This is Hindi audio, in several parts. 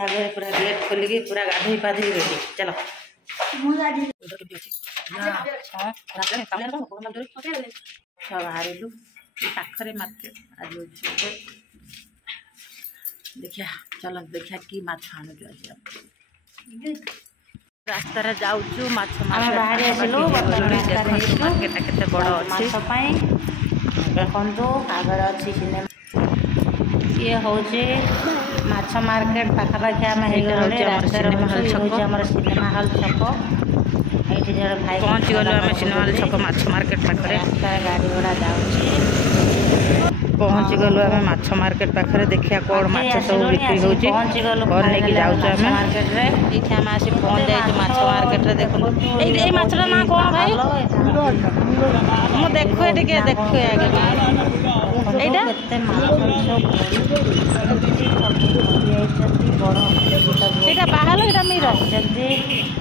आगे पूरा गेट खोलिकी पूरा गाधई पाधई रेडी चलो बाहर पाखरे मार्केट आज देखिया चलो देखिया कि माछ आणु रास्तार जाऊँ माछ बाहर आसलु मार्केट केते बड़ अच्छी देखो आगर अच्छी सिनेमा ये हूँ माछ मार्केट पाखापाखि आम सिनेमा हॉल छक ये भाई पहुँच गलु आम सिनेमा हॉल छक माछ मार्केट पाखे गाड़ी घोड़ा जाऊँ पहुँच गलु आम माछ मार्केट पाखे देखिया कौन माछ सब बिक्री होची घर लेके जाऊँ आम मार्केट रे ये आम आसी पहुँच जाइए माछ मार्केट रे देखो ये माछर ना कौन भाई मु देखो ये देखो आगे এইটা এটা বাহালো এটা মির যদি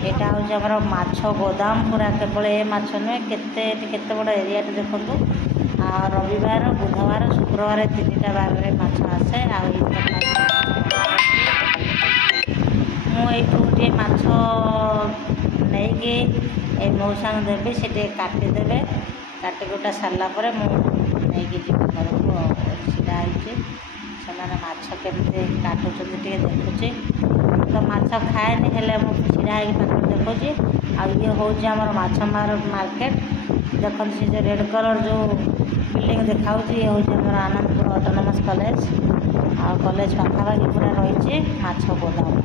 এটা হচ্ছে আমার মাছ গোদাম পুরা কেবল এ মাছ নয় কেতে কেতে বড় এরিয়াটা দেখুন রবিবার বুধবার শুক্রবার তিনটা বারে মাছ আসে ମୁଁ ଏଇଠୁ ଗୋଟିଏ ମାଛ ନେଇକି ଏଇ ମଉସାଙ୍କୁ ଦେବି ସେ ଟିକେ କାଟିଦେବେ କାଟି ଗୋଟା ସାରିଲା ପରେ ମୁଁ ନେଇକି ଯିବି ଘରକୁ ଛିଡ଼ା ହେଇଛି ସେମାନେ ମାଛ କେମିତି କାଟୁଛନ୍ତି ଟିକେ ଦେଖୁଛି ତ ମାଛ ଖାଏନି ହେଲେ ମୁଁ ଛିଡ଼ା ହେଇକି ପାଖରେ ଦେଖୁଛି ଆଉ ଇଏ ହେଉଛି ଆମର ମାଛ ମାର୍କେଟ ଦେଖନ୍ତୁ ସେ ଯେଉଁ ରେଡ୍ କଲର୍ ଯେଉଁ ବିଲ୍ଡିଂ ଦେଖାଉଛି ଇଏ ହେଉଛି ଆମର ଆନନ୍ଦପୁର ଅଟୋନମସ୍ କଲେଜ ଆଉ କଲେଜ ପାଖାପାଖି ପୁରା ରହିଛି ମାଛ ଗୋଦାମ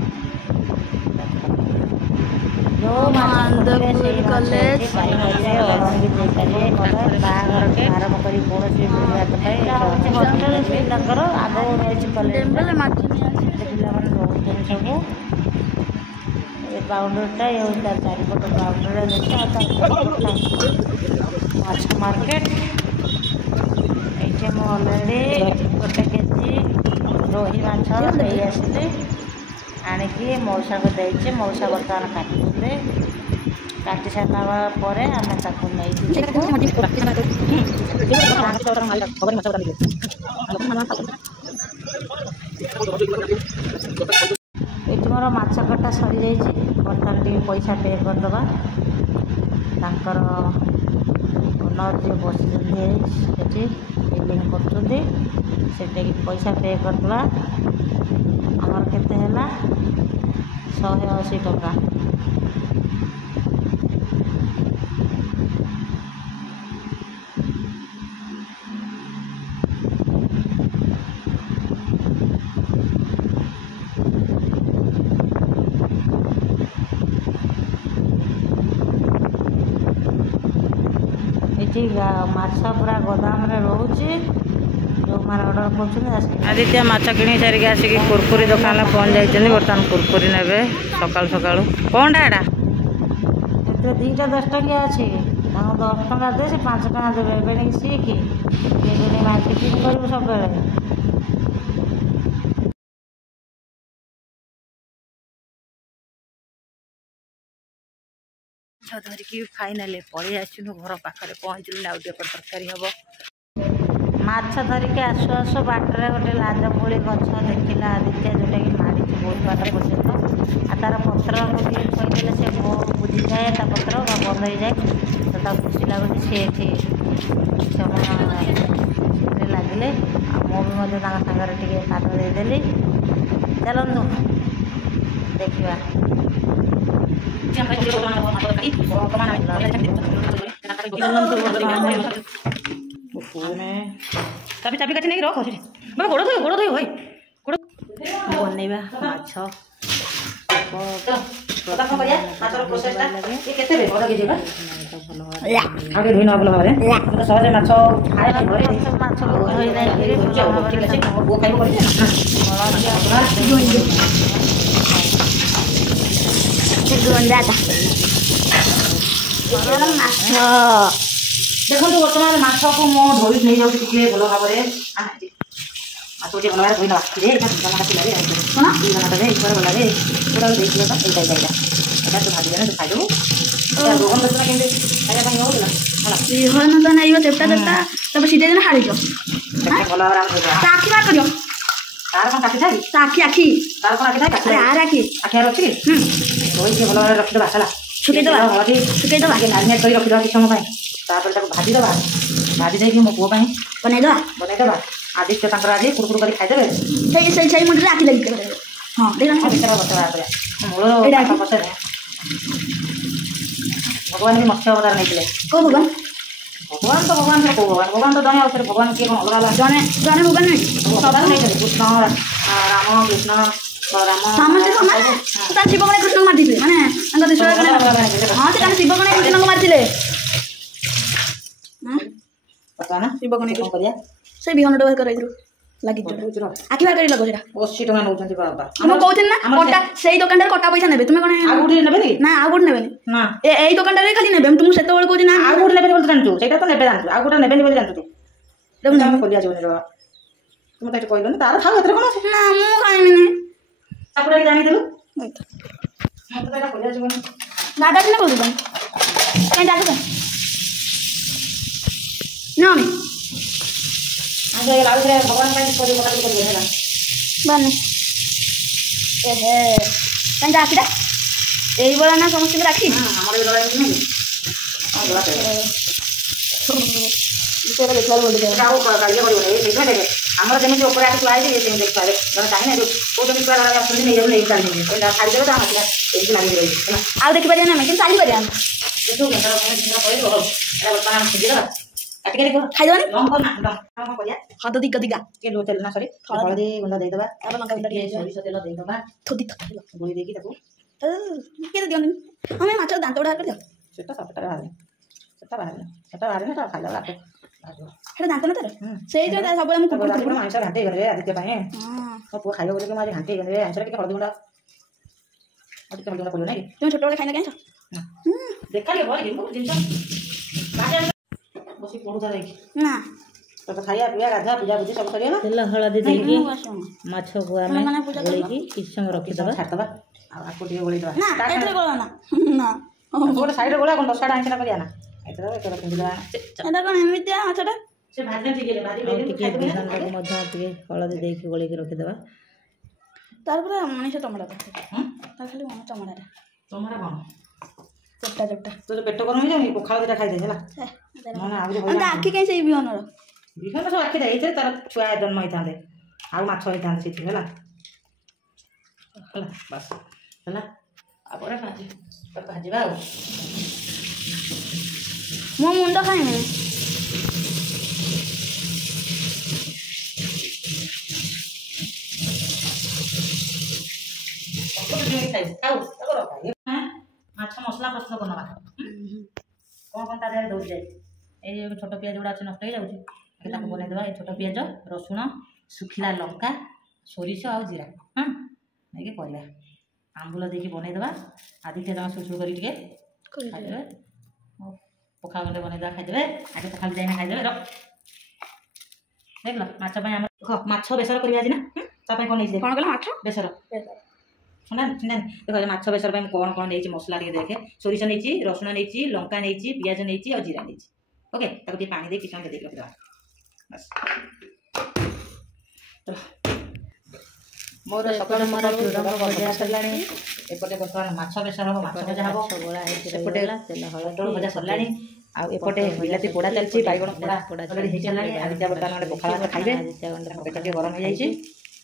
आनंदपुर कॉलेज बाहर के आरंभ कर कौन आग रही कॉलेज सब बाउंड्रीटा ये चारिपट बाउंड्री देखिए माछ मार्केट ये अलरेडी गोटे केजी रोही माछ नहीं आसली आणिकी मौसा को देचे मौसा बर्तमान काटुते काटी सारा पर आम ताकू नहीं मोर माछ कटा सरी जाइए बर्तमान टी पैसा पे करदे ओनर जो बस बिलिंग कर पैसा पे करदे आमर केते है 180 टका ये माछ पूरा गोदाम रे रोचे जो मार ऑर्डर कर आदित्य माछ किणी सारिक आसिक कुरकुरी दुकान पहुँच जाइए बर्तमान कुरकुरी ने सकाल सकाल कौनटा एटा दुईटा 10 टकिया अच्छी 10 टका दे से 5 टका देवे बेणी सीख मार्केटिंग कर सब धरिकी फाइनाली पलि आसनु घर पाखे पहुँचलु आउ तरकारी हम माछ धरिकी आसु आसु बाटर गोटे लाजकोली गछ देखला आदित्य जोटा कि मारी बहुत बाट पर्यटन आ तार पत्र थोड़े से बुझी जाए पत्र बंद हो जाए तो खुशी लगुच सी लगे मुझे सागर टे पाद देदेली चलतु देखा चाबी चाबी काटी नहीं रख गोड़ धोई भाई बनइबा माछ सहजे माछ देखो बर्तमान माछ को धोई नहीं जाऊँ भल भाव में माछ गोटे भल भाव धोई ना गला पूरा तो भाजी तो खाईदेबू ରୋହନ ଦର୍ଶନ କେମିତି ଖାଇବା ପାଇଁ ହେଉଥିଲା ହେଲା ବିହନ ତ ନାଇବ ଚେପ୍ଟା ଚେପ୍ଟା ତାପରେ ସିଝେଇ ଦେଲେ ହାଡ଼ିଯିବ ଭଲ ଭାବରେ ଆମେ ତା ଆଖି ବାହାର କରିବ ତାର କ'ଣ କାଟି ଥାଏ ତା ଆଖି ତାର କ'ଣ ଆଖି ଥାଏ ଆରେ ଆର ଆଖି ଆଖିଆର ଅଛି କି ରୋହିକି ଭଲ ଭାବରେ ରଖିଦେବା ହେଲା ଶୁଖେଇଦେବା ହଳଦୀ ଶୁଖେଇଦେବା ମ୍ୟାରିନେଟ୍ କରି ରଖିଦେବା କିଛି ସମୟ ପାଇଁ ତାପରେ ତାକୁ ଭାଜିଦେବା ଭାଜି ଦେଇକି ମୋ ପୁଅ ପାଇଁ ବନେଇଦେବା ଆଦିତ୍ୟ ତାଙ୍କର ଆଜି କୁରୁକୁରୁ କରି ଖାଇଦେବେ ସେଇ ମୁଣ୍ଡରେ ଆଖି ଲାଗିଛି ହଁ ମୂଳର ପଛରେ ଭଗବାନ ବି ମତ୍ସ୍ୟ ଅବତାର ନେଇଥିଲେ କେଉଁ ଭଗବାନ ଭଗବାନ ତ ଭଗବାନ କେଉଁ ଭଗବାନ ତ ଜଣେ ଆଉ ସେଠି ଭଗବାନ କିଏ କ'ଣ ଅଲଗା ଅଲଗା ଜଣେ ଭଗବାନ ନୁହେଁ ସବୁ ନେଇଛନ୍ତି କୃଷ୍ଣ ରାମ କୃଷ୍ଣ ସମସ୍ତେ ସମାନ ତାର ଶିବ ଗଣେ କୃଷ୍ଣଙ୍କୁ ମାରିଥିଲେ ମାନେ ତାଙ୍କ ଦେଶ ହଁ ସେ ତାଙ୍କ ଶିବ ଗଣେ କୃଷ୍ଣଙ୍କୁ ମାରିଥିଲେ ଶିବ ଗଣେ କରିବା ସେ ବିହନଟା ବାହାର କରାଇଥିଲୁ ଲାଗିଛୁ ଆଖି ବାହାର କରି ଲଗାଉ ସେଇଟା 80 ଟଙ୍କା ନେଉଛନ୍ତି ବାବା ମୁଁ କହୁଥିଲି ନା କଟା ସେଇ ଦୋକାନଟାରେ କଟା ପଇସା ନେବେ ତୁମେ କ'ଣ ଆଉ ଗୋଟେ ନେବେନି ନା ଆଉ ଗୋଟେ ନେବେନି ନା ଏଇ ଦୋକାନଟାରେ ଖାଲି ନେବେ ମୁଁ ସେତେବେଳେ କହୁଛି ନା ଆଉ ଗୋଟେ ନେବେନି ବୋଲି ଜାଣିଛୁ ସେଇଟା ତ ନେବେ ଜାଣିଛୁ ଆଉ ଗୋଟେ ନେବେନି ବୋଲି ଜାଣିଛୁ ତୁ ଆମେ ଖୋଲିଆ ଯିବନି ର ତୁମେ ତ ଏଠି କହିଲନି ତାର ଖାଉ ଏଥିରେ କ'ଣ ଅଛି ନା ମୁଁ ଖାଇବିନି ତାକୁ ଟିକେ ଜାଣିଦେଲୁ ମତେ ତ ଏଇଟା ଖୋଲିଆ ଯିବନି ଦାଦା ସିନା କହୁଛୁ କାଇଁ ଦାଦା ନାମି ଭଗବାନ ପାଇଁ କରିବେ ହେଲା ବାନି ଏହେ କାଇଁ ରାଖିଟା ଏଇଭଳିଆ ନା ସମସ୍ତଙ୍କୁ ରାଖି ଆମର ବି ଆମର ଯେମିତି ଉପରେ ଆସି ଥୁଆ ହେଇଛି ସେମିତି ଦେଖିପାରିବେ ଜଣେ ଚାହିଁଲେ କହୁଛନ୍ତି ଛୁଆ ଆସୁଛନ୍ତି ନେଇଯାଉ ନେଇ ଚାଲିଯିବେ ଛାଡ଼ିଦେବେ ତା ହାତରେ ଏମିତି ଲାଗିକି ରହିଛି ହେଲା ଆଉ ଦେଖିପାରିବା ନା ଆମେ କିନ୍ତୁ ଚାଲିପାରିବା ବର୍ତ୍ତମାନ ସିଝିଦେବା ଖାଇଦେବାନି କରିବା ହଦ ଦିଗ ଦିଗା ଟିକେ ତେଲ ନା ସରି ହଳଦୀ ଗୁଣ୍ଡ ଦେଇଦେବା ତାପରେ ଲଙ୍କା ଗୁଣ୍ଡ ଟିକେ ସୋରିଷ ତେଲ ଦେଇଦେବା ଥୋଦି ଗୋଳି ଦେଇକି ତାକୁ କେତେ ଦିଅନ୍ତିନି ଆମେ ମାଛର ଦାନ୍ତ ଗୁଡ଼ା କରିଦିଅ ସେଟା ବାହାରେ ସେଟା ବାହାରେ ନା ଖାଇଲା ବେଳେ ସେଇଟା ଦାନ୍ତ ନା ତାର ସେଇଥିପାଇଁ ସବୁବେଳେ ମୁଁ କୁକୁର ଆଇଁଷ ଘାଣ୍ଟି ହେଇଗଲେ ଆଦିତ୍ୟ ପାଇଁ ମୋ ପୁଅ ଖାଇବ ବୋଲି ମୁଁ ଆଜି ଘାଣ୍ଟି ହେଇଗଲେ ଆଇଁଷରେ ଟିକେ ହଳଦୀ ଗୁଣ୍ଡ ଆଉ ଟିକେ ହଳଦୀ ଗୁଣ୍ଡ ପଡ଼ିବ ନାଇଁ ତୁମେ ଛୋଟବେଳେ ଖାଇନା କାଇଁ ଦେଖାଲି ଭଲ ଜିନିଷ ବସି ପଢ଼ୁଥା ଯାଇକି ନା ତ ଖାଇବା ପିଇବା ଗାଧୁଆ ପୂଜା ପୂଜି ସବୁ ସରିଗଲା ତେଲ ହଳଦୀ ଦେଇକି ମାଛକୁ ଆମେ ଗୋଳେଇକି କିଛି ସମୟ ରଖିଦେବା ଛାଡ଼ିଦେବା ଆଉ ଆକୁ ଟିକେ ଗୋଳେଇଦେବା ନା ଗୋଟେ ସାଇଡ଼ରେ ଗୋଳା କ'ଣ ଦଶଟା ଆଇଁଷଟା କରିବା ନା ଏଇଟା ପିନ୍ଧିଦେବା ଏଇଟା କ'ଣ ଏମିତିଆ ମାଛଟା ସେ ଭାଜି ଟିକେ ବିହନଟାକୁ ମଧ୍ୟ ଟିକେ ହଳଦୀ ଦେଇକି ଗୋଳେଇକି ରଖିଦେବା ତାର ପୁରା ମଣିଷ ଚମଡ଼ା ତାର ଖାଲି ଚମଡ଼ାଟା ଚମଡ଼ା କ'ଣ ଚେପ୍ଟା ଚେପ୍ଟା ତୋର ପେଟ ଗରମ ହେଇଯାଉନି ପଖାଳ ଦୁଇଟା ଖାଇଦେ ହେଲା ଆଖି କାହିଁ ସେଇ ବିହନର ବିହନ ସବୁ ଆଖି ଏଇଥିରେ ତାର ଛୁଆ ଜନ୍ମ ହେଇଥାନ୍ତେ ଆଉ ମାଛ ହେଇଥାନ୍ତେ ସେଥିରେ ହେଲା ହେଲା ବାସ୍ ହେଲା ଆଉ ପରେ ଭାଜିବା ଆଉ ମୋ ମୁଣ୍ଡ ଖାଇମିନି ମାଛ ମସଲା ପ୍ରସ୍ତୁତ କରିନେବା କ'ଣ ତା ଦେହରେ ଦେଉଛି ଯାଇ ଏଇ ଛୋଟ ପିଆଜ ଗୁଡ଼ା ଅଛି ନଷ୍ଟ ହେଇଯାଉଛି ତାକୁ ବନେଇଦେବା ଏଇ ଛୋଟ ପିଆଜ ରସୁଣ ଶୁଖିଲା ଲଙ୍କା ସୋରିଷ ଆଉ ଜିରା ନେଇକି କରିବା ଆମ୍ବୁଲ ଦେଇକି ବନେଇଦେବା ଆଦିତ୍ୟ ଜମା ସୁସୁ କରି ଟିକେ ଖାଇଦେବେ ପଖାଳ ଗଣ୍ଡେ ବନେଇଦେବା ଖାଇଦେବେ ଆଗେ ପଖାଳ ଯାଇନା ଖାଇଦେବେ ଦେଖିଲ ମାଛ ପାଇଁ ଆମର ମାଛ ବେସର କରିବା ଆଜି ନା ତା ପାଇଁ କ'ଣ ନେଇଛି କ'ଣ କଲେ ମାଛ ବେସର ଶୁଣା ଦେଖ ମାଛ ବେସର ପାଇଁ କ'ଣ କ'ଣ ନେଇଛି ମସଲା ଟିକେ ଦେଖେ ସୋରିଷ ନେଇଛି ରସୁଣ ନେଇଛି ଲଙ୍କା ନେଇଛି ପିଆଜ ନେଇଛି ଆଉ ଜିରା ନେଇଛି ଓକେ ତାକୁ ଟିକେ ପାଣି ଦେଇ କିଛି ସମୟ ଦେଇକି ରଖିଦେବା ବାସ୍ ମୋର ସକାଳୁ ମୋର ଭଜା ସରିଲାଣି ଏପଟେ ବର୍ତ୍ତମାନ ମାଛ ବେସର ହେବ ମାଛ ଭଜା ହେବ ସେପଟେ ପୋଟଳ ଭଜା ସରିଲାଣି ଆଉ ଏପଟେ ବିଲାତି ପୋଡ଼ା ଚାଲିଛି ବାଇଗଣ ପୋଡ଼ା ହେଇସାରିଲାଣି ଆଦିତ୍ୟ ବର୍ତ୍ତମାନ ଗୋଟେ ପଖାଳ ଖାଇବେ ପେଟ ଟିକେ ଗରମ ହେଇଯାଇଛି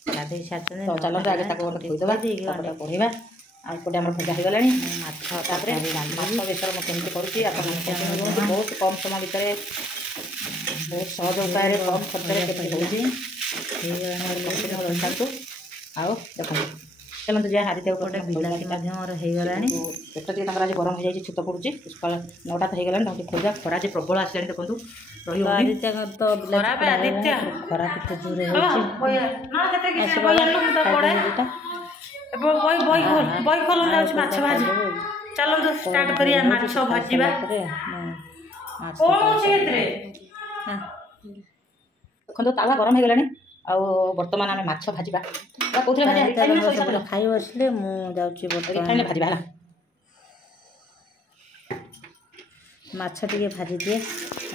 ଚାଲନ୍ତୁ ଆଗେ ତାକୁ ଗୋଟେ ଧୋଇଦେବା ତାପରେ ପଢ଼େଇବା ଆଉ ଏପଟେ ଆମର ଭଜା ହେଇଗଲାଣି ମାଛ ତାପରେ ମାଛ ବେସର ମୁଁ କେମିତି କରୁଛି ଆପଣ ବହୁତ କମ୍ ସମୟ ଭିତରେ ବହୁତ ସହଜ ଉପାୟରେ କମ୍ ଖର୍ଚ୍ଚରେ କେମିତି ହେଉଛି ଦର୍ଶାନ୍ତୁ ଆଉ ଦେଖନ୍ତୁ ଚାଲନ୍ତୁ ଯାହା ଆଦିତ୍ୟ ଗୋଟେ ବିଲାତି ମଧ୍ୟ ଆମର ହେଇଗଲାଣି ପେଟ ଟିକେ ତାଙ୍କର ଆଜି ଗରମ ହେଇଯାଇଛି ଛୁତ ପଡ଼ୁଛି ସକାଳ 9ଟା ତ ହେଇଗଲାଣି ତାଙ୍କୁ ଟିକେ ଖୋଲିବା ଖରା ଯେ ପ୍ରବଳ ଆସିଲାଣି ଦେଖନ୍ତୁ ଖରା କେତେ ଜୋରେ ହେଉଛି ବହି ଖୋଲ ଯାଉଛି ମାଛ ଭାଜି ଚାଲନ୍ତୁ ଷ୍ଟାର୍ଟ କରିବା ମାଛ ଭାଜିବା ଦେଖନ୍ତୁ ତାୱା ଗରମ ହେଇଗଲାଣି ଆଉ ବର୍ତ୍ତମାନ ଆମେ ମାଛ ଭାଜିବା ଖାଇ ବସିଲେ ମୁଁ ଯାଉଛି ଭାଜିବା ହେଲା ମାଛ ଟିକେ ଭାଜି ଦିଏ।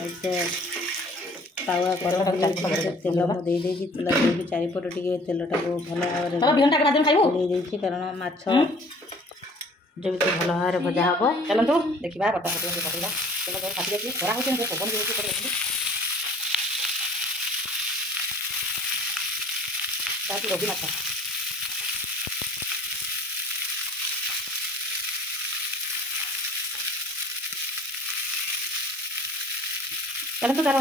ଏତେ ତାୱା ଗରମ ହେଇଯାଇଛି, ତେଲ ମୁଁ ଦେଇଦେଇଛି। ତେଲ ଦେଇକି ଚାରିପଟ ଟିକେ ତେଲଟାକୁ ଭଲ ଭାବରେ ବୁଲେଇ ଦେଇଛି, କାରଣ ମାଛ ଯେମିତି ଭଲ ଭାବରେ ଭଜା ହେବ। ଚାଲନ୍ତୁ ଦେଖିବା ବଟା ଫଟା ପକେଇବା। ତେଲ ଫାଟି ଯାଇଛି, ଖରା ହେଉଛି ପବନ ବି ହେଉଛି। ତାକୁ ରବି ମାଛ ଚାଲନ୍ତୁ ତାର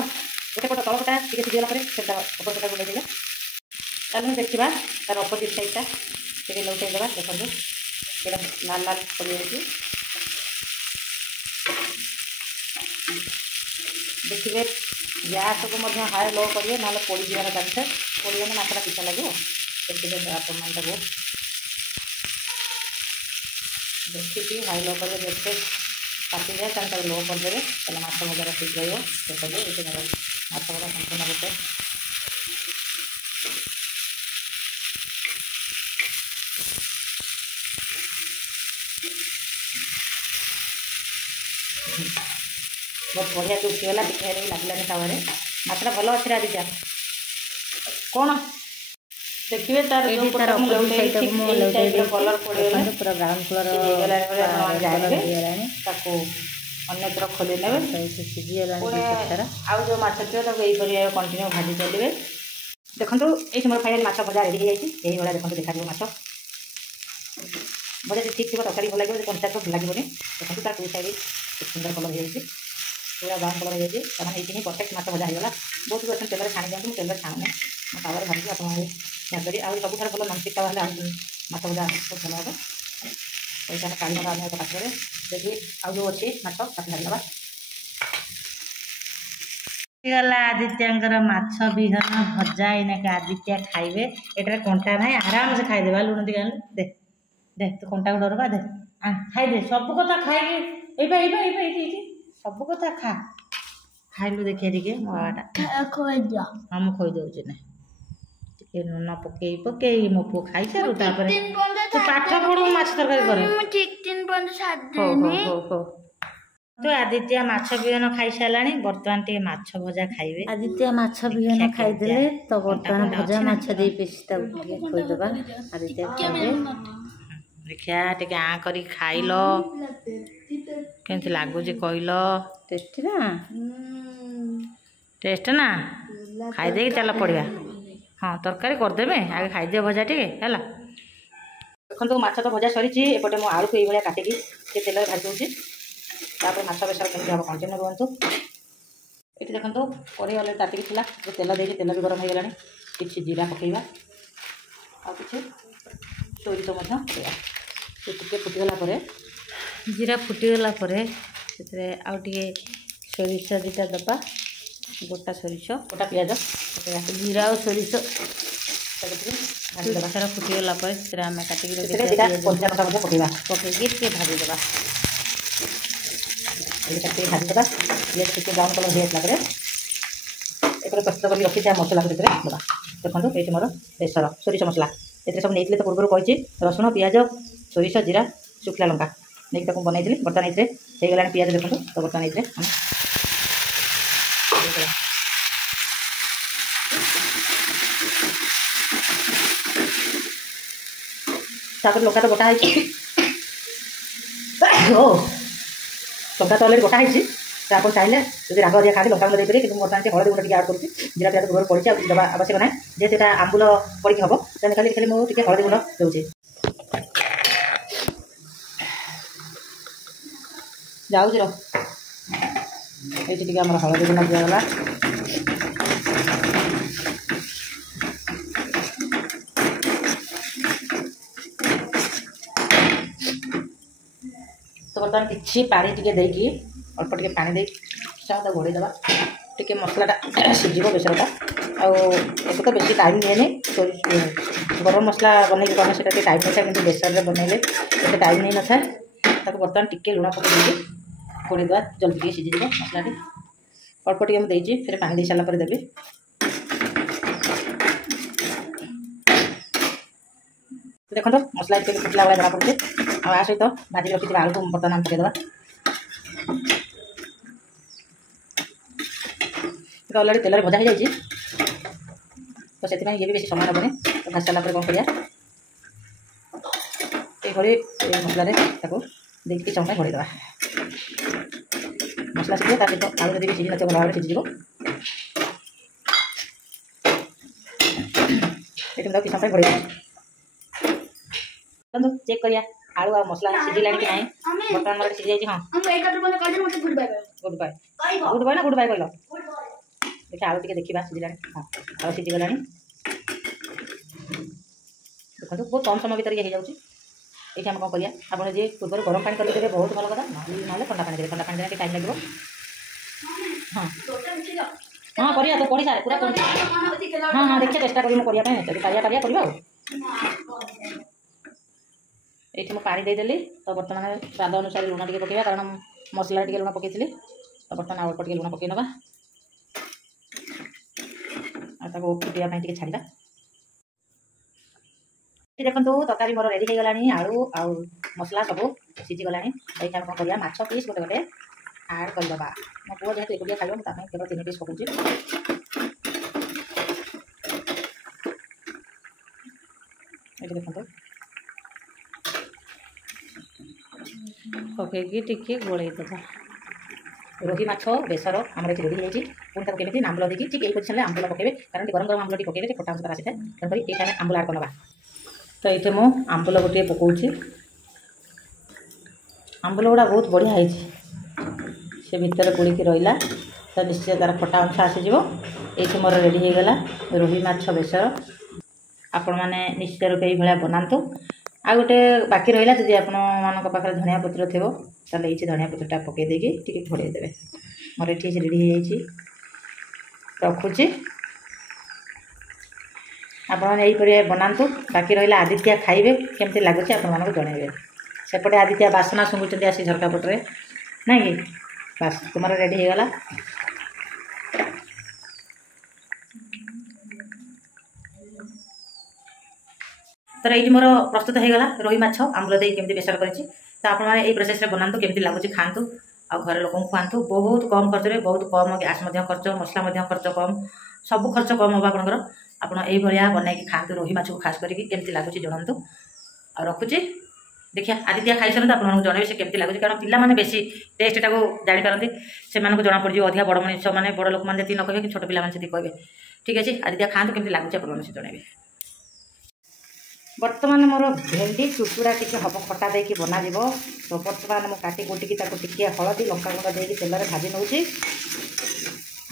ଗୋଟେ ପଟ ତଳ ପଟା ଟିକେ ସିଝିଗଲା ପରେ ସେଟା ଉପର ପଟା ବୁଲେଇ ଦେବା। ଚାଲନ୍ତୁ ଦେଖିବା ତାର ଅପୋଜିଟ୍ ସାଇଡ଼୍ଟା ଟିକେ ଲଉଟାଇ ଦେବା। ଦେଖନ୍ତୁ ଏଇଟା ଲାଲ ଲାଲ ପଡ଼ିଯାଇଛି। ଦେଖିବେ ଗ୍ୟାସକୁ ମଧ୍ୟ ହାଇ ଲୋ କରିବେ, ନହେଲେ ପୋଡ଼ିଯିବାର ଚାନ୍ସ। ପୋଡ଼ିଗଲେ ମାଛଟା ପିତା ଲାଗିବ। ସେଥିପାଇଁ ଆପଣମାନଙ୍କୁ ଦେଖିକି ହାଇ ଲୋ କରିବେ। ଯେତେ କାଟିଯାଏ ତାହେଲେ ତାକୁ ଲୋ କରିଦେବେ, ତାହେଲେ ମାଛ ଭଜାଟା ଠିକ୍ ରହିବ। ଦେଖନ୍ତୁ ଏଠି ମୋର ମାଛ ଭଜା ସମ୍ପୂର୍ଣ୍ଣ ଗୋଟେ बहुत बढ़िया से उठीगला। पिठा लगलानी तावे माछटा भल अच्छी आदित्य कौन देखिए तार जो तार कलर पड़े पूरा ब्राउन कलर अन्यत्र खोली ने सीझीगला। आउ जो माछ थी यही कंटिन्यू भाजी चलिए। देखो ये मोर फाइनाल माछ भजा रेडी हो जाए। देखो देखा माछ भजा ठीक थी तरकारी भल लगे, कंचा तो भल लगे। देखो तार टू साइड सुंदर कलर हो जाए, पूरा ब्राउन कलर हो जाए। ये परफेक्ट माछ भजा होगा। बहुत भी अच्छे तेल छाणी दिखाँ, तेल छाणुने तावे भाजी आप करी आ सब भल ननस्टिक तावा माछ भजा सब भल हम। पैसा काढ़ी ना एक पात्र देखिए आउ जो अच्छे माछ ताकि भाजीदे गला। आदित्यर माछ बिहन भजा एनाके आदित्य खाइबे। एटार कंटा ना आराम से खाईदेवा। लुण टे दे दे तो कंटा को डरवा दे खाईदे। सब कथा खाई सब कथा खा खाइलु। देखिए टे मो बाबाटा हाँ मुझे खोईदे ना लुण पकई पकई मो पु खाई सारू पाठ पढ़ू माछ तरकारी करे। तो आदित्य माछ बिहन खाई सारा। बर्तमान टे माछ भजा खाइबे। आदित्य माछ बिहन खाईदे तो बर्तमान भजा माछ दे पेशी खोईदबा। आदित्य खाइबे। देखिया टे आँ करी खाइल केमती लगुच कहल। टेस्ट ना टेस्ट ना खाईदे चल पड़िया। हाँ तरकारी करदेवे आगे खाईदे भजा टे है। देखो माछ तो भजा सरी। एपटे मो आलू को ये काटिकी तेल भाजी दूसरी। माछ बेसर केमती हम कंटिन्यू रुहतु। ये देखो कड़े अलरेडी तातिकी थी तेल दे तेल भी गरम हो गला। किसी जीरा पकेवा आ कि सोरिष टे फुटीगला जीरा फुटीगला आउ टे सोरिष दीटा दबा। गोटा सोरिष गोटा पियाज जीरा और सोरिष सारा फुटीगला आम काटिक पकेवा पकईकि भाजीदे। भाजीदे ये टे ब्राउन कलर हो जाता एक प्रस्तुत कर रखी मसला को दबा। देखो ये मोर बेसर सोरिष मसला ये सब नहीं तो पूर्व कही रसुण पियाज सोरिष जीरा शुखला लंका नहीं बनई बर्तमान ये गला पियाज। देखो तो बर्तमान ये लंका तो बटा लंका तो अलरेडी बटा है। आप चाहिए जो राग अधिक खाते लंका गुंड देखिए कि बर्तमान से हलदी गुंड टी आड करुँच। जीरा प्याज घर पड़ी दवा आवश्यक ना जेहेतु यहाँ आंबुल पड़ी हम तेनाली खाली खाली मुझे हलदी गुंड दूसरी जाऊँगी ये हलदी गुंड दिगला। तो बर्तमान किसी पानी टी देकी अल्प टे पानी दे घोड़े दबा टे मसलाटा सीझे बेसरटा आउ तो बेस टाइम निए गरम मसला बनई कौन से टाइम नहीं था कि बेसर बनइले ये टाइम नहीं न था। बर्तमान टे लुण पकई घोड़े दबा जल्दी टे सीझी मसला अल्प टे मुझे फिर पानी दे सारा देवी। देखो मसला टे फुटला भाई जना पड़े आ सहित भाजी रखी आलू को बर्तमान पकईदे। तो अलरेडी तेल भजा हो जाए तो से ये भी बेसी समय नबनी तो भाज सारा कौन करिया ये मसला देखिए किसी समय घोड़े देवा मसला सीधे ताकि तो आलू जब सीझी नथिବ ଭଲ ଭାବରେ सीझीज ये किसी समय घोड़े चेक करिया आलू आ मसला सीझिला कि नहीं बर्तमान मोर सीझी जाइए। हाँ गुड बाय गुड बाय ना गुड बाय कहल देखिए आलू टे देखा सीझिला। हाँ आलू सीझीगला देखो बहुत कम समय भर ये हो ये आम कौन करिया आप जी पूर्व गरम पानी करके देते बहुत भल कथा ना ठंडा पानी देते ठंडा पानी देने टाइम लगे। हाँ हाँ करिया तो पढ़ी सारे पूरा हाँ हाँ देखिए चेष्टा करी मुझे पारिया करवा ये मुझे पानी देदेली तो बर्तमान स्वाद अनुसार लुण टे पकड़ा कारण मसला टे लुण पकई तो बर्तमान अल्प टे लुण पकई नवा फुटिया छाड़ा देखो तरकारी मोर रेडी हो गलानी आलू आउ मसला सब सीझीगला ये कौन करिया माछ पीस गोटे गोटे आड करदे मो पुआ जेहतु एकुटिया खाइब मुझे केवल 3 पीस पकाउछि ये देखो पकईकि टिके गोलई देवा रोही माछ बेसर आम ये रेडी होती पुणी तक केमी आंबल देखिए ठीक यही पोजिशन में आंबल पकेबे कारण गरम गरम आंबल पकेबे खटा अंश आसी था तेणुक ये टाइम आंबल आड करवा तो ये मु आंबल गोटे पकाउछि आंबल गुड़ा बहुत बढ़िया है से भितर गुड़िकी रहा तो निश्चय तार खटा अंश आसीज ये मोर रेडी हो गला रोही माछ बेसर आपण मैंने निश्चित रूप ये बनातु आ गोटे बाकी रहा जब आपण पाखे धनिया पत्र थो ताले ये धनिया पत्रटा पकई देकी घोड़े देवे मोर ये रेडी हो रखुची आपण यही बनातु बाकी रहा आदित्य खाइबे केमती लगुच आपण जनइबे सेपटे आदित्य बासना शुंगुंट आसी झरका पटरे ना कि बस तुम रेडी हो गला तो ये मोर प्रस्तुत हो गला रोही माछ आंबल दे केमती बेसर करी तो आपने प्रोसेस रे बनातु केमती लगुच खातु आ घर लोक खुआतु बहुत कम खर्च रे बहुत कम गैस खर्च मसला खर्च कम सब खर्च कम हम आपंकर आपड़ा बनई खातु रोही माछ को खास करके केमती लगुच जनातु आ रखुची देखिए आदित्य खाई सारे आपको जनइबे से केमती लगुच कारण पिला बेसी टेस्ट टाक जापारती से जना पड़ अधिक बड़ मनीष मैंने बड़ लोक मैंने जी न कहे कि छोट पिला से कहे ठीक अच्छे आदित्य खातु केमती लगुच आप जनइबे। बर्तमान मोर भेंडी चुचुड़ा टी हम खटा देकी बना तो बर्तमान मुझे काटी कुटिकी टी हलदी लंका गुंड देकी तेल में भाजी नौ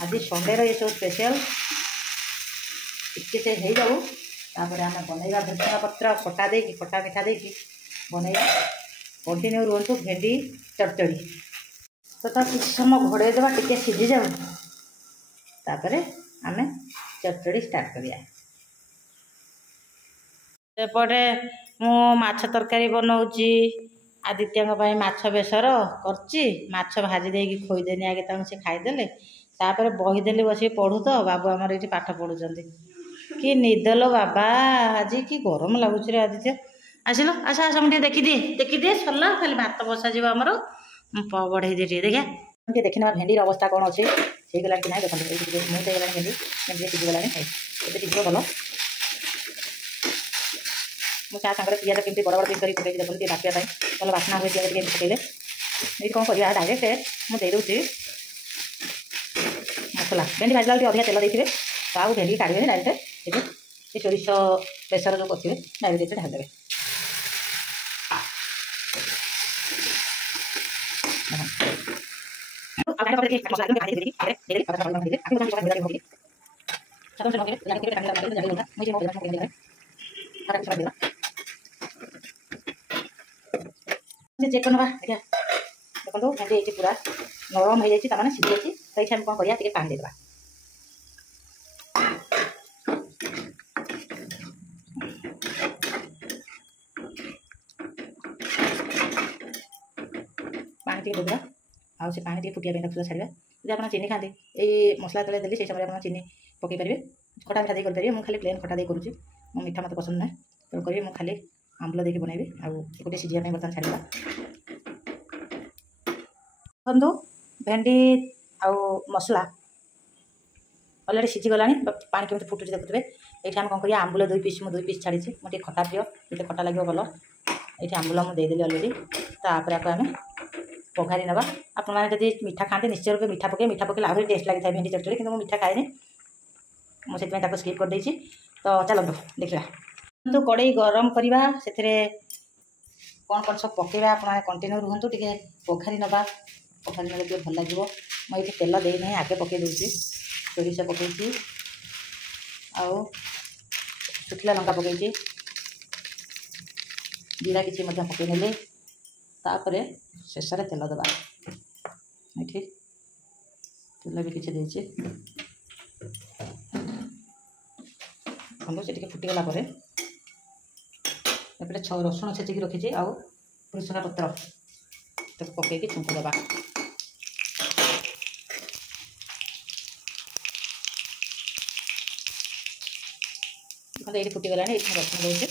आज संडे ये सब स्पेशल टी से हो जाऊ आम बनइबा भृषंगा पत्र खटा देकी खटा मिठा देकी बनइबा कंटिन्यू रुहतु भेंडी चड़चड़ी तो किसी समय घोड़े देवा टी सीझी जाऊ तापर आम चड़चड़ी स्टार्ट करिया सेपटे मु माछ तरकारी बनाऊँगी आदित्य माछ बेसर कर भाजी देकी खोईदेनी आगे से खाईदे तापर बहीदेली बस पढ़ु तो बाबू आमर ये पाठ पढ़ुं कि निदलो बाबा आज कि गरम लगुच रे आदित्य आसिल आस आस मुझे देखिदिए सरला खाली भात बसा आमर बढ़े दिए देखिए मुझे देखने भेंडी अवस्था कौन अच्छे हो गला कि ना देखो मुझे गला भेंडी भेंडी सीझीगला ये सीझ भल मुझे सागर पियाज केमती बड़ बड़ पिस कर पकई देखते बाकिया भल बासना हुए पियाज के पकईले ये कौन कर डायरेक्ट मुझे दूसरी मसला भेंडी भाजला अधिक तेल देते तो आउ भेंडी काढ़े डायरेक्ट ये सोरिष बेसर जो करेंगे डायरेक्ट ढालदेवे चेक करवा देखिए देखो भेंडी पूरा नरम हो जाए सीझी जाए तो ये कौन करिया पानी देदेबा पानी टे देदेबा आउ से पानी टे फुटिया रखा छाड़ा जब आप चीनी खाते ये मसला तले देली से समय आप चीनी पकई पारे खटा मिठा करेंगे मुझे खाली प्लेन खटा करुँची मो मिठा मत पसंद ना तेणुक मुझे खाली आंबल देकी बनइबी आगे सीझा बर्तमान छाड़ा देखो भेंडी आउ मसला अलरेडी सीझीगलानी पानी केमी फुटुची देखुए ये आम कौन करिया आंबुल 2 पीस मुझे 2 पीस छाड़ी मोटे खटा प्रिय ये खटा लगे भल ये आंबुल मुझे देदेली अलरेडी तापर आपको आम पघारी ना आपण मैंने मीठा खाते निश्चय रूप मीठा पकड़े आहरी टेस्ट लगी था भेंडी चटचड़ी कि मीठा खाएनि मुझे स्किप कर देछि। तो चलतु देखा तो कड़े गरम करवा से कौन कौन सब पकेबा आप कंटिन्यू रुहतु टे पघारी ना पघारी ना टे भल लगे मुझे तेल देना आगे पकई दूसरी सोरिष पकई आउ शुखला लंका पकई जीरा किसी पकई नेले तापर शेष तेल दबा ये तेल भी किसी देचे से फुटीगला एपटे 6 रसुण छेचिकी रखी आउ भृसंगा पत्र पकईकि छुंक दबा ये फुटीगला ये रसुण दे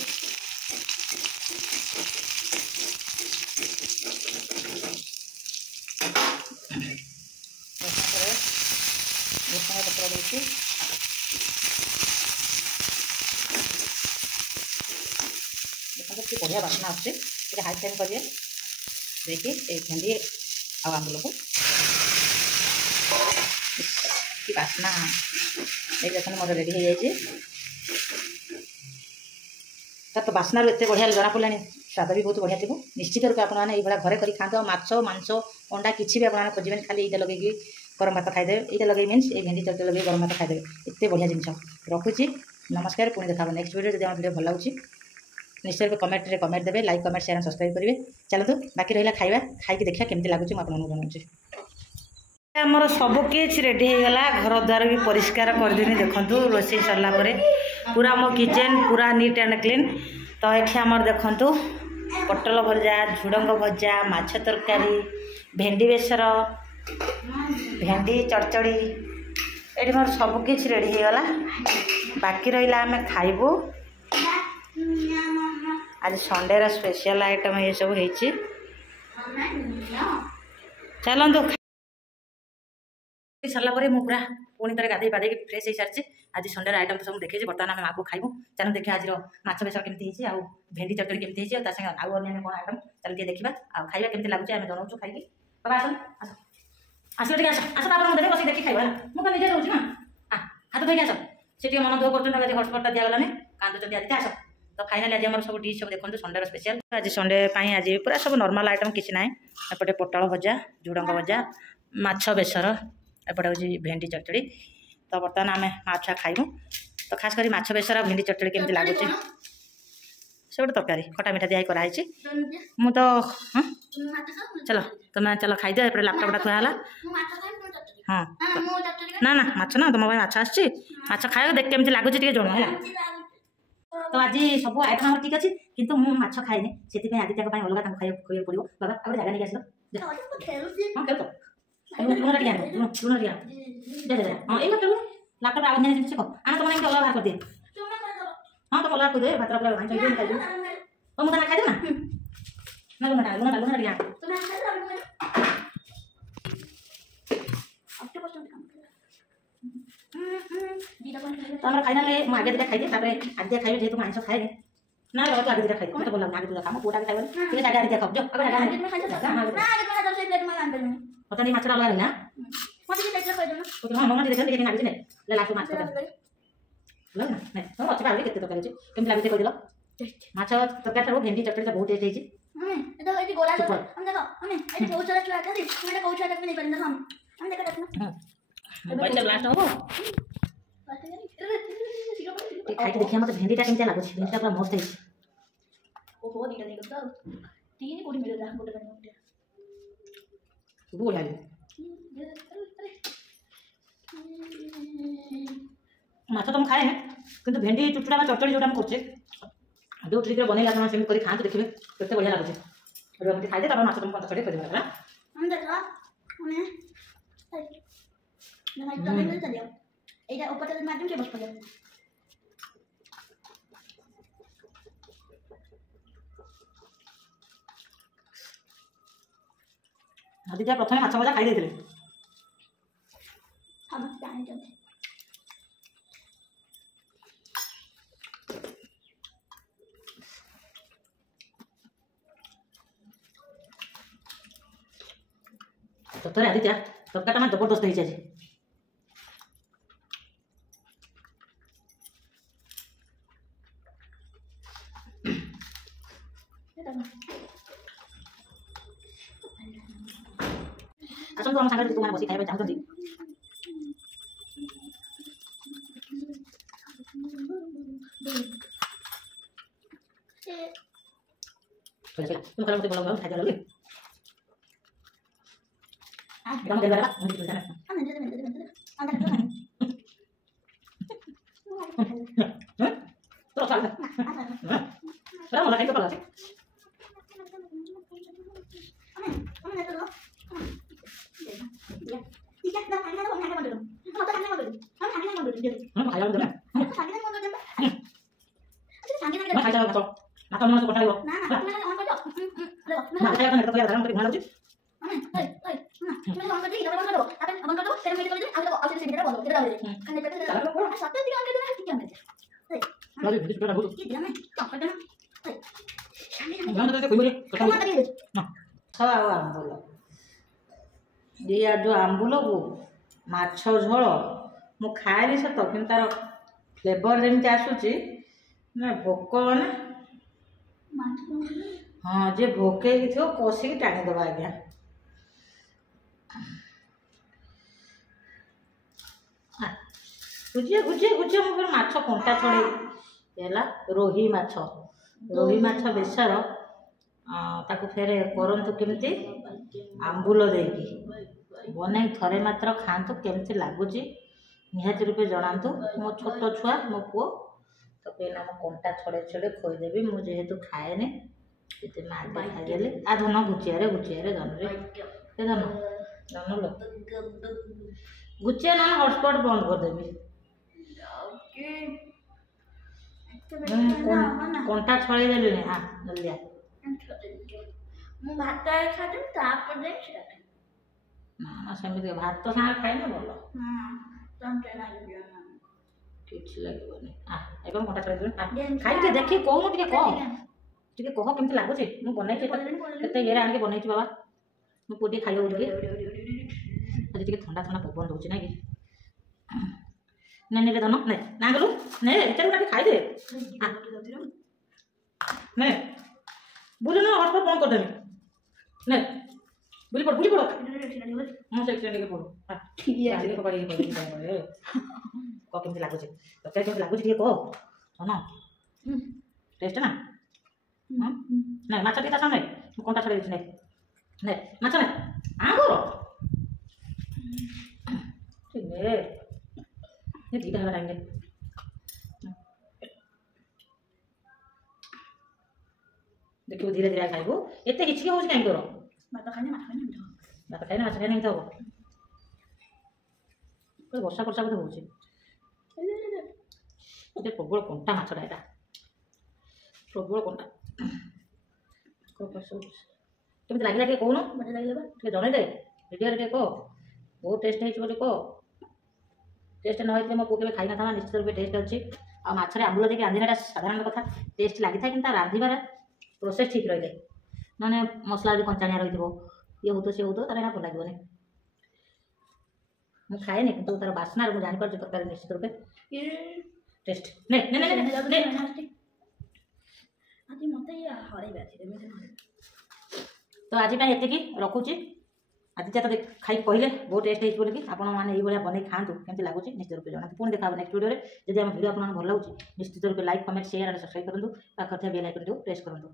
भृसंगा पत्र दे देखते बढ़िया बासना आसे हाई फ्लेम करिए देखिए ये भेंडी आंबुल को कि बासना ये देखते मोर रेडी हो जाए तो बासना एत बढ़िया जना पड़ा स्वाद भी बहुत बढ़िया थी निश्चित रूप आपने ये घरे कर खाते माछ मांस अंडा किसी भी आप खोजे खाली ये लगे गरम भात खाईदेवे ये लगे मीन्स ये भेंडी चटचड़ी लगे गरम भात खाईदेवे एत बढ़िया जिन रखुची नमस्कार पुणी देखा नेक्स्ट वीडियो जब वीडियो भल लगे निश्चय रूप कमेंट देवे लाइक कमेंट शेयर सब्सक्राइब करेंगे। चलतु बाकी रहा खाଇବା खाई देखा केमती लगुच मुझे आमर सब किछ रेडी हो गला घर द्वार भी परिष्कार करदेनी देखंतु रोषे सरला परे पूरा मो किचन पूरा नीट एंड क्लीन। तो ये आमर देखंतु पटल भजा झुडंग भजा माछ तरकारी भेंडी बेसर भेंडी चटचड़ी ये मोर सब किछ रेडी हो गला बाकी रहा आम खाइबू आज संडे रा स्पेशल आइटम ये सब होइछि। चलतु सरला परे मु पूरा पुणी थे गाधे पादे फ्रेश हो सारी आज संडे आइटम तो सब देखी बर्तमान आम माँ को खाइबू चलो देखिए आज माछ बेसर केमती आउ भेंडी चटचड़ी केमती संगे आउ अन्य कौन आइटम चल टे देखा आ खाଇବା केमती लगुच आम जनाऊँ खाई बाबा आस आस टे आस आस देखे बस देखिए खाइबा मुझे निजे रोचे ना हाथ धोई आस से मन दुख कर हटस्पटा दिगलानी कांदुच आदि आस। तो फाइनाली आज सब डिश सब देखते संडे स्पेशल आज संडे आज पूरा सब नॉर्मल आइटम किसी ना एपटे पटल भजा झुडंग भजा माछ बेसर एपटे हूँ भेंडी चटचड़ी। तो बर्तमान आम माछ खाइबू तो खास कर माछ बेसर भेंडी चटचड़ी केमती लगुच से गोटे तरकारी खटा मिठा दिया कराई मु तो हाँ चलो तुम्हें चलो खाईदे एपटे लैपटॉप थुआला हाँ ना ना माछ ना तुम माछ आछ खाए देख केमती लगुच जन है। तो आज सब आइटम ठीक अच्छे किंतु मु माछ खाएनि से आदित्य अलग खाइए पड़ो बाबा आप जगह नहीं आस हाँ खेल लुण टे लुण दे दे हाँ ये लैपटॉप आगे नहीं सीख आना तुम अलग बाहर कर दिए हाँ तुम अलग कर दे भात खाइए तो मुझे खाई ना लुण लुण टे तो हमारा फाइनल मुझे आगे दुटा खाई आगे खाइए जेहतु आइस खाए ना लगा तो आगे दुटा खाई मतलब बोला आगे दुटा खा पुटा खाइबा ठीक है आगे खाओ जो पता नहीं माछरा अलग ना तो हां मम्मा देखा लेकिन आगे ले लास्ट माछ कर लो ना नहीं तो अच्छे भाई केते तो करे केम लागते कह दिलो माछ तरकारी भेंडी चटचड़ी बहुत टेस्ट है तो ये गोला हम देखो हमें ये बहुत सारा चुआ कर मैंने कोई चुआ नहीं करना हम देखो देखना मोबाइल से ब्लास्ट हो खाई देखिए मत भेंडीटा केमती लागुच भेंडीटा पूरा मस्त है ओहो दीटा देखो तो तीन कोडी मिल रहा गोटे बने सब बढ़िया माछ तो हम खाए किंतु भेंडी चुटचुड़ा चटचड़ी जोटा करचे जो ट्रिक बनैला तुम सेम कर खाते देखिए केते बढ़िया लगुच खाई दे माछ तुम चटचड़ी कर देबा हम देखा हमें ना चलियो एटा ऊपर से माध्यम के बस पड़े आदित्य प्रथम माछ भजा खाई देथिले हम जाने ତରକାରୀ ଆଦିତ୍ୟ ତରକାରୀଟା ମାନେ ଜବରଦସ୍ତ ହେଇଛି ଆଜି। ଆସନ୍ତୁ ଆମ ସାଙ୍ଗରେ ତୁମମାନେ ବସି ଖାଇବା ପାଇଁ ଚାହୁଁଛନ୍ତି। तुम कल मुझे बोलो हम खाई चलोगे हम दे रहा मुझे बोलता है तो साल बड़ा मला खाई तो पड़ा Atau mau masuk kota lo? Nah, saya akan kerja dalam kerja mana sih? ये जो आंबुल को माछ झोल मु खाएनी सत कि तार फ्लेवर जमी आसूची भोक मैंने हाँ जे भोके थो कषिक टाणीदेव आज्ञा गुजिया गुजिया गुजिया मुझे माछ कंटा छड़े रोही माछ बेसर ताकू फेरे करंतु केमती आंबुल देकी बनै थरे मात्र खातु केमती लगुच निहाती रूपे जनातु मो छोट छुआ मो पुओ तो पहला मो कंटा छड़े छड़े खोईदेवी मुझे खाएनि ये मार खाईदेली आ धन गुचिया धन रे धन धन लो गुचिया ना हटस्पट बंद करदेवी कंटा छड़े देली हाँ जल्दी भात ना सेमती भात तो सागे खाइने भल କିଛି ଲାଗିବନି ଏବେ ମୁଁ କଣ୍ଟା ଛାଡ଼ିଦେବି ଖାଇକି ଦେଖି କହୁନୁ ଟିକେ କହ କେମିତି ଲାଗୁଛି ମୁଁ ବନେଇଛି କେତେ ଇଏରେ ଆଣିକି ବନେଇଛି ବାବା ମୁଁ ପୁଅ ଟିକେ ଖାଇବ ଟିକେ ଆଜି ଟିକେ ଥଣ୍ଡା ଥଣ୍ଡା ପବନ ଦେଉଛି ନାଇଁ କି ନେ ଧନ ନେ ନା ଗଲୁ ନେ ଏତେ ଟିକେ ଖାଇଦେ ନେ ବୁଝୁନ ହଟସ୍ପଟ୍ ବନ୍ଦ କରିଦେବି ନେ ବୁଲି ପଡ଼ ମୁଁ ସେ ଟିକେ ପଡ଼ୁ केमती लगुच तरकारी केमती लगुच कह ना टेस्ट ना ना माछ टी सामने कंटा छड़े ने ने माछ ने आगर ये दीटा है टाइम देखो धीरे धीरे खाइबू एत हिचकी हो कहीं तोर भात खाने माछ खाने हम वर्षा वर्षा बोधे हो प्रबल कंटा माछटा यहाँ प्रबल कंटा केमती लगे टे कहून जनईदे भिडियो टे कह बहुत टेस्ट है कह टेस्ट न मो पु के खाई ना निश्चित रूप टेस्ट अच्छी आ माछरे आंबुल देके रांधिना साधारण कथा टेस्ट लगी था कि रांधार प्रोसेस ठीक रही ना मसला जो कंचाणिया रही ये हो तो सी हो तो तार भल लगे मुझे खाएनि कि तार बास्ना मुझे जापर तरकारी निश्चित रूपे टेस्ट ने ने ने ने आज मते ये हरै तो आज ये रखुची आदित्य तो खाई कहले बहुत टेस्ट है बोलिकी आपण मैंने ये बन खातु केमती लगुच निश्चित रूप जनातु पुणी देखा नेक्स्ट वीडियो जब आम वीडियो आपको भल लगे निश्चित रूप लाइक कमेंट शेयर और सब्सक्राइब करूँ पाखे बेल आइकन को प्रेस करूँ